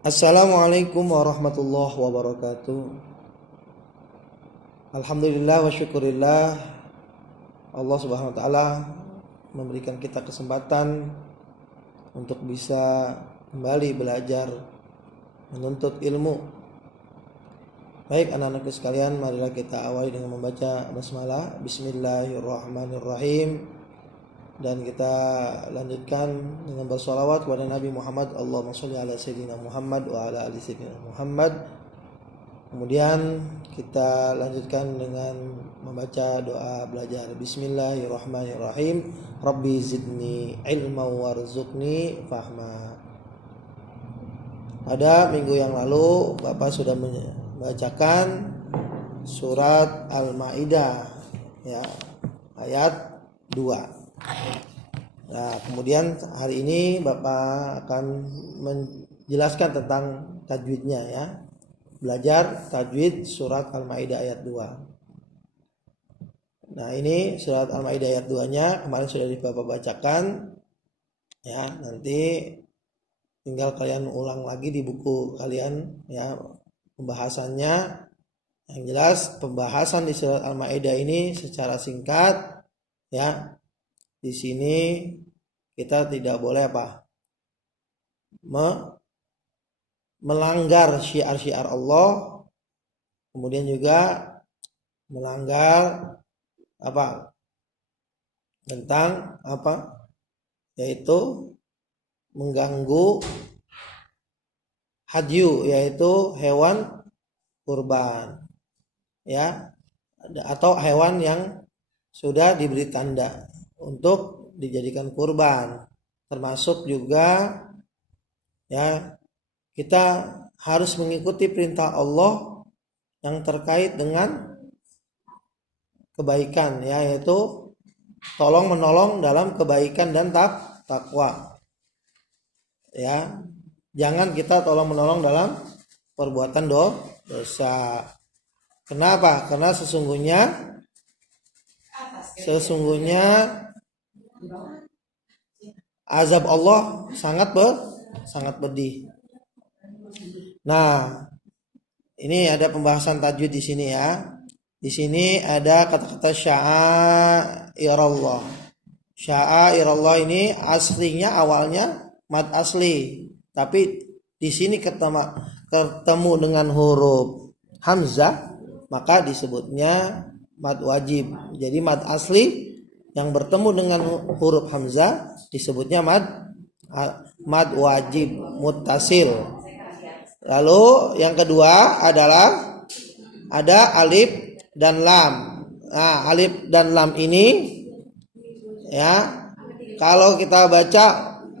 Assalamualaikum warahmatullahi wabarakatuh. Alhamdulillah wa syukurillah, Allah subhanahu wa ta'ala memberikan kita kesempatan untuk bisa kembali belajar menuntut ilmu. Baik anak-anakku sekalian, marilah kita awali dengan membaca basmalah. Bismillahirrahmanirrahim. Dan kita lanjutkan dengan bersolawat kepada Nabi Muhammad. Allahumma sholli ala sayyidina Muhammad wa ala ali sayyidina Muhammad. Kemudian kita lanjutkan dengan membaca doa belajar. Bismillahirrahmanirrahim. Rabbi zidni ilma warzuqni fahma. Pada minggu yang lalu Bapak sudah membacakan surat Al-Maidah ya, ayat 2. Nah, kemudian hari ini Bapak akan menjelaskan tentang tajwidnya ya. Belajar tajwid surat Al-Maidah ayat 2. Nah, ini surat Al-Maidah ayat 2-nya kemarin sudah Bapak bacakan ya. Nanti tinggal kalian ulang lagi di buku kalian ya pembahasannya. Yang jelas pembahasan di surat Al-Maidah ini secara singkat ya. Di sini kita tidak boleh melanggar syiar-syiar Allah, kemudian juga melanggar tentang yaitu mengganggu hadyu, yaitu hewan kurban ya, atau hewan yang sudah diberi tanda untuk dijadikan kurban. Termasuk juga ya, kita harus mengikuti perintah Allah yang terkait dengan kebaikan ya, yaitu tolong menolong dalam kebaikan dan takwa ya. Jangan kita tolong menolong dalam perbuatan dosa. Kenapa? Karena sesungguhnya azab Allah sangat pedih. Nah, ini ada pembahasan tajwid di sini ya. Di sini ada kata-kata sya'airallah. Sya'airallah ini aslinya awalnya mad asli, tapi di sini ketemu dengan huruf hamzah, maka disebutnya mad wajib. Jadi mad asli yang bertemu dengan huruf hamzah disebutnya mad wajib muttasil. Lalu yang kedua adalah ada alif dan lam. Nah, alif dan lam ini ya, kalau kita baca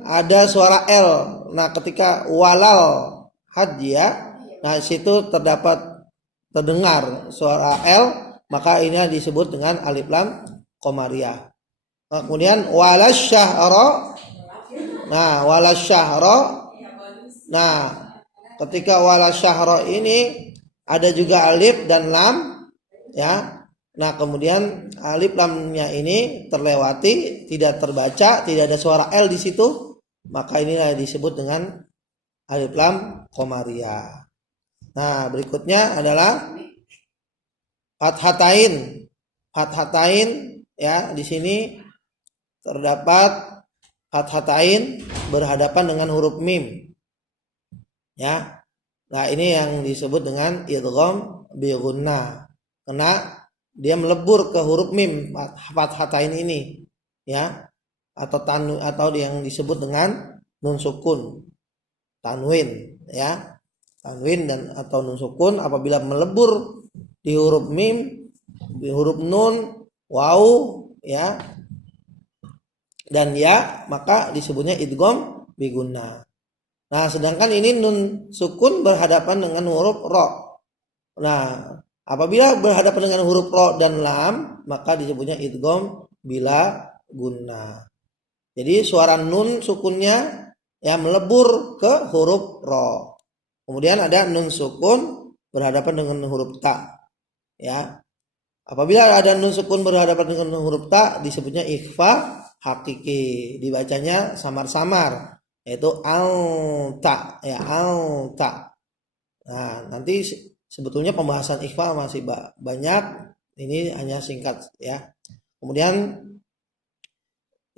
ada suara L. Nah, ketika walal hadya, nah situ terdengar suara L, maka ini disebut dengan alif lam qamariyah. Kemudian walasyahra. Nah, walasyahra. Nah, ketika walasyahra ini ada juga alif dan lam ya. Nah, kemudian alif lamnya ini terlewati, tidak terbaca, tidak ada suara L di situ, maka inilah disebut dengan alif lam qamariyah. Nah, berikutnya adalah fathatain. Fathatain ya, di sini terdapat fathatain berhadapan dengan huruf mim. Ya. Nah, ini yang disebut dengan idgham bi gunnah. Karena dia melebur ke huruf mim fathatain ini ya, atau yang disebut dengan nun sukun. Tanwin ya. Tanwin dan atau nun sukun apabila melebur di huruf mim, di huruf nun, waw ya, dan ya, maka disebutnya idgham bi gunnah. Nah, sedangkan ini nun sukun berhadapan dengan huruf ro. Nah, apabila berhadapan dengan huruf ro dan lam, maka disebutnya idgham bila gunnah. Jadi suara nun sukunnya ya melebur ke huruf ro. Kemudian ada nun sukun berhadapan dengan huruf ta. Ya. Apabila ada nun sukun berhadapan dengan huruf ta disebutnya ikhfa hakiki, dibacanya samar-samar yaitu anta ya, anta. Nah, nanti sebetulnya pembahasan ikhfa masih banyak, ini hanya singkat ya. Kemudian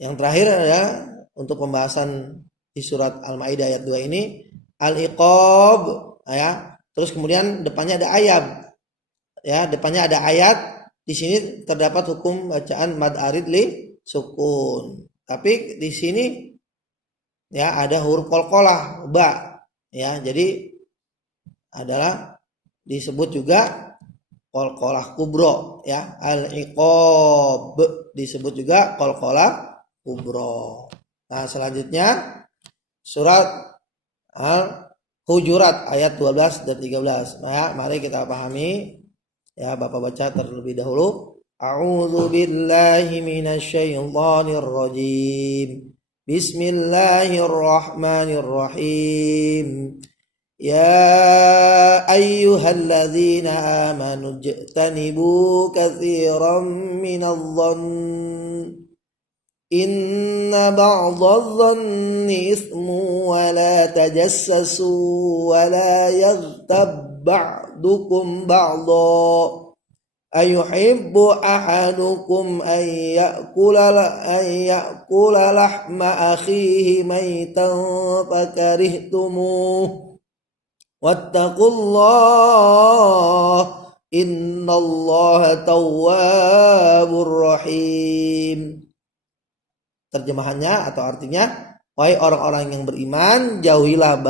yang terakhir ya untuk pembahasan di surat Al-Maidah ayat 2 ini al-iqab ya. Terus kemudian depannya ada ayat. Ya, depannya ada ayat. Di sini terdapat hukum bacaan mad arid li sukun. Tapi di sini ya ada huruf qalqalah ba ya. Jadi adalah disebut juga qalqalah kubro ya. Al-iqab disebut juga qalqalah kubro. Nah, selanjutnya surat Al-Hujurat ayat 12 dan 13. Nah, mari kita pahami. Ya, Bapak baca terlebih dahulu. A'udzu billahi minasyaitonir rajim. Bismillahirrahmanirrahim. Ya ayyuhalladzina amanu ijtanibu katsiran minadh-dhann inna ba'dadh-dhanni ithmu wa la tajassasu wa la yaghtab ba'dukum ba'dha ayuhibbu ahadukum an ya'kula lahma akhihi maytan fakarihtumuh wattaqullah innallaha tawwabur rahim. Terjemahannya atau artinya, wahai orang-orang yang beriman, jauhilah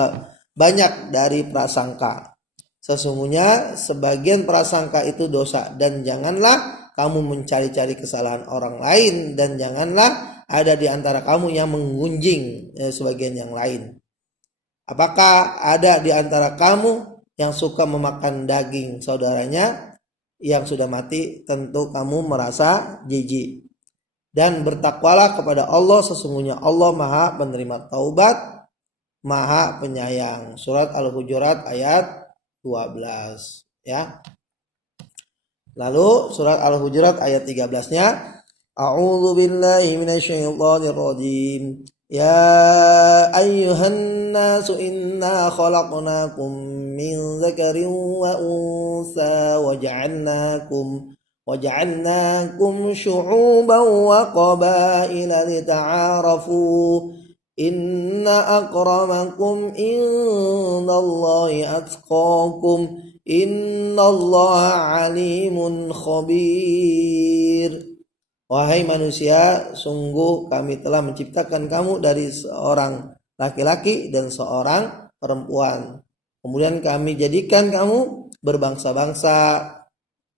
banyak dari prasangka. Sesungguhnya sebagian prasangka itu dosa, dan janganlah kamu mencari-cari kesalahan orang lain, dan janganlah ada di antara kamu yang menggunjing sebagian yang lain. Apakah ada di antara kamu yang suka memakan daging saudaranya yang sudah mati? Tentu kamu merasa jijik. Dan bertakwalah kepada Allah, sesungguhnya Allah Maha penerima taubat, Maha penyayang. Surat Al-Hujurat ayat 12 ya. Lalu surat Al-Hujurat ayat 13-nya, A'udzu billahi minasyaitonir rajim. Ya ayyuhan nasu inna khalaqnakum min dzakarin wa unsa وجعلناكم شعوبا وقبائل لتعارفوا إن أكرمكم عند الله أتقاكم إن الله عليم خبير. Wahai manusia, sungguh kami telah menciptakan kamu dari seorang laki-laki dan seorang perempuan. Kemudian kami jadikan kamu berbangsa-bangsa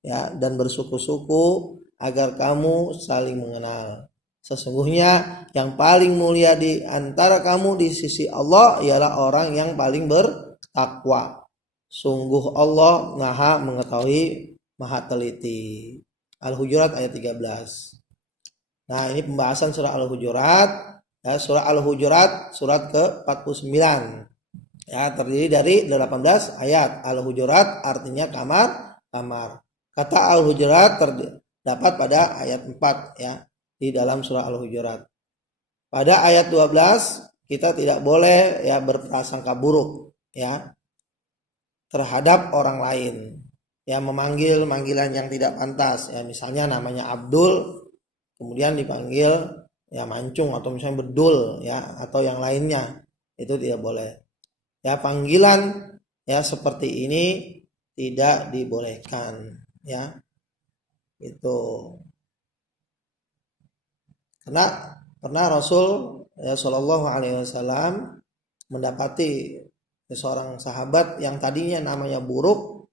ya, dan bersuku-suku agar kamu saling mengenal. Sesungguhnya yang paling mulia di antara kamu di sisi Allah ialah orang yang paling bertakwa. Sungguh Allah Maha mengetahui, Maha teliti. Al-Hujurat ayat 13. Nah, ini pembahasan surah Al-Hujurat. Ya, surah Al-Hujurat surat ke-49. Ya, terdiri dari 18 ayat. Al-Hujurat artinya kamar. Kata Al-Hujurat terdapat pada ayat 4 ya, di dalam surah Al-Hujurat. Pada ayat 12 kita tidak boleh ya berprasangka buruk ya terhadap orang lain. Ya, memanggil panggilan yang tidak pantas ya, misalnya namanya Abdul kemudian dipanggil ya Mancung atau misalnya Bedul ya atau yang lainnya, itu tidak boleh. Ya, panggilan ya seperti ini tidak dibolehkan. Ya, itu karena Rasul ya Shallallahu Alaihi Wasallam mendapati seorang sahabat yang tadinya namanya buruk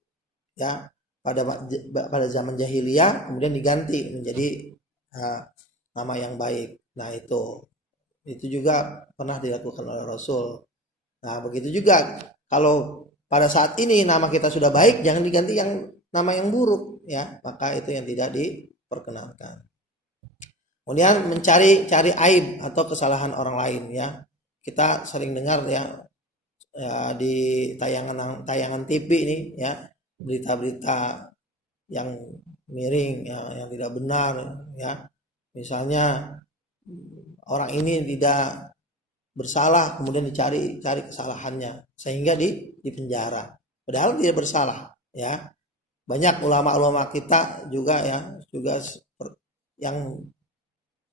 ya pada zaman jahiliyah kemudian diganti menjadi nama yang baik. Nah, itu juga pernah dilakukan oleh Rasul. Nah, begitu juga kalau pada saat ini nama kita sudah baik, jangan diganti yang nama yang buruk ya, maka itu yang tidak diperkenankan. Kemudian mencari aib atau kesalahan orang lain ya. Kita sering dengar ya di tayangan TV ini ya, berita-berita yang miring ya, yang tidak benar ya. Misalnya orang ini tidak bersalah kemudian cari kesalahannya sehingga di penjara padahal dia bersalah ya. Banyak ulama-ulama kita juga ya yang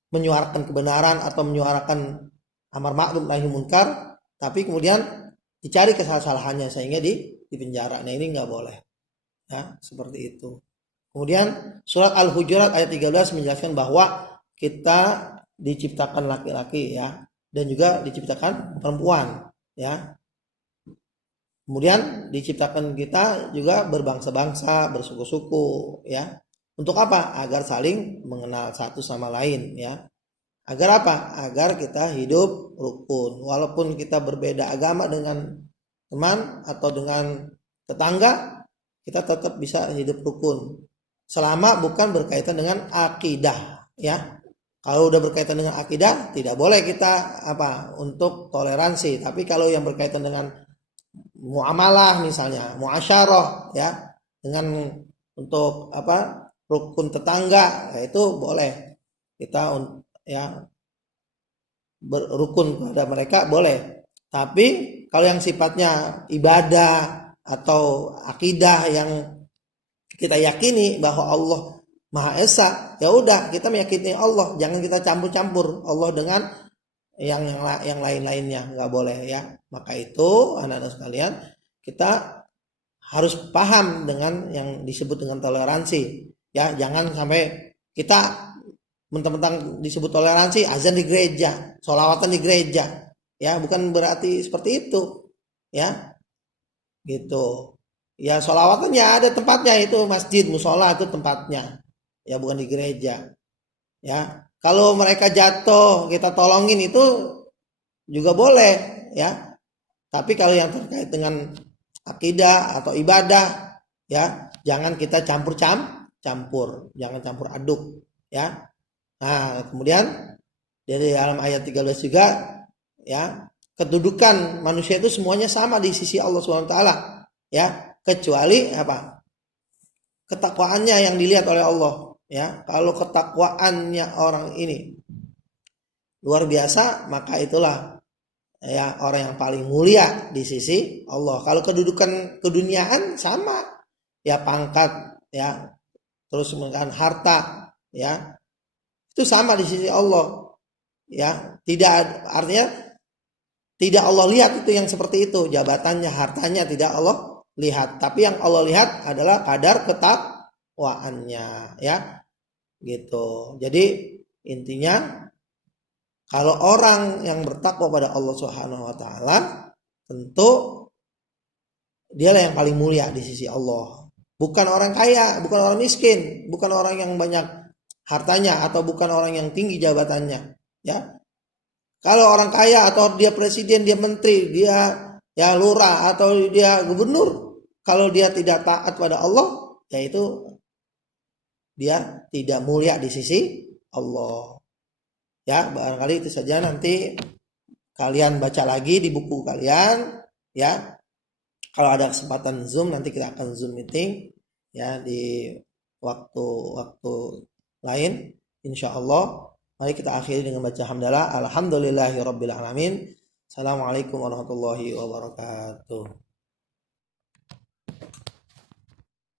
menyuarakan kebenaran atau menyuarakan amar ma'ruf nahi munkar tapi kemudian dicari kesalahannya sehingga di penjara. Nah, ini nggak boleh ya, seperti itu. Kemudian surat Al-Hujurat ayat 13 menjelaskan bahwa kita diciptakan laki-laki ya dan juga diciptakan perempuan ya. Kemudian diciptakan kita juga berbangsa-bangsa, bersuku-suku ya. Untuk apa? Agar saling mengenal satu sama lain ya. Agar apa? Agar kita hidup rukun. Walaupun kita berbeda agama dengan teman atau dengan tetangga, kita tetap bisa hidup rukun. Selama bukan berkaitan dengan akidah ya. Kalau udah berkaitan dengan akidah, tidak boleh kita untuk toleransi. Tapi kalau yang berkaitan dengan muamalah misalnya, muasyarah ya, dengan untuk rukun tetangga, ya itu boleh kita ya berrukun pada mereka boleh. Tapi kalau yang sifatnya ibadah atau akidah yang kita yakini bahwa Allah Maha Esa, ya udah kita meyakini Allah, jangan kita campur-campur Allah dengan yang lain-lainnya, nggak boleh ya. Maka itu anak-anak sekalian, kita harus paham dengan yang disebut dengan toleransi ya. Jangan sampai kita mentang-mentang disebut toleransi azan di gereja, sholawatan di gereja ya, bukan berarti seperti itu ya, gitu ya. Sholawatannya ada tempatnya, itu masjid, musola itu tempatnya ya, bukan di gereja ya. Kalau mereka jatuh kita tolongin itu juga boleh ya. Tapi kalau yang terkait dengan akidah atau ibadah ya, jangan kita campur, jangan campur aduk ya. Nah, kemudian dari dalam ayat 13 juga ya, kedudukan manusia itu semuanya sama di sisi Allah SWT ya, kecuali ketakwaannya yang dilihat oleh Allah ya. Kalau ketakwaannya orang ini luar biasa, maka itulah ya orang yang paling mulia di sisi Allah. Kalau kedudukan keduniaan sama ya, pangkat ya, terus kemudian harta ya, itu sama di sisi Allah ya. Tidak, artinya tidak Allah lihat itu yang seperti itu, jabatannya, hartanya tidak Allah lihat. Tapi yang Allah lihat adalah kadar ketakwaannya ya, gitu. Jadi intinya kalau orang yang bertakwa pada Allah Subhanahu wa taala, tentu dialah yang paling mulia di sisi Allah. Bukan orang kaya, bukan orang miskin, bukan orang yang banyak hartanya atau bukan orang yang tinggi jabatannya ya. Kalau orang kaya atau dia presiden, dia menteri, dia ya lurah atau dia gubernur, kalau dia tidak taat pada Allah, yaitu dia tidak mulia di sisi Allah. Ya, barangkali itu saja, nanti kalian baca lagi di buku kalian ya. Kalau ada kesempatan Zoom, nanti kita akan Zoom meeting ya di waktu lain insyaallah. Mari kita akhiri dengan baca hamdalah. Alhamdulillahirabbil alamin. Assalamualaikum warahmatullahi wabarakatuh.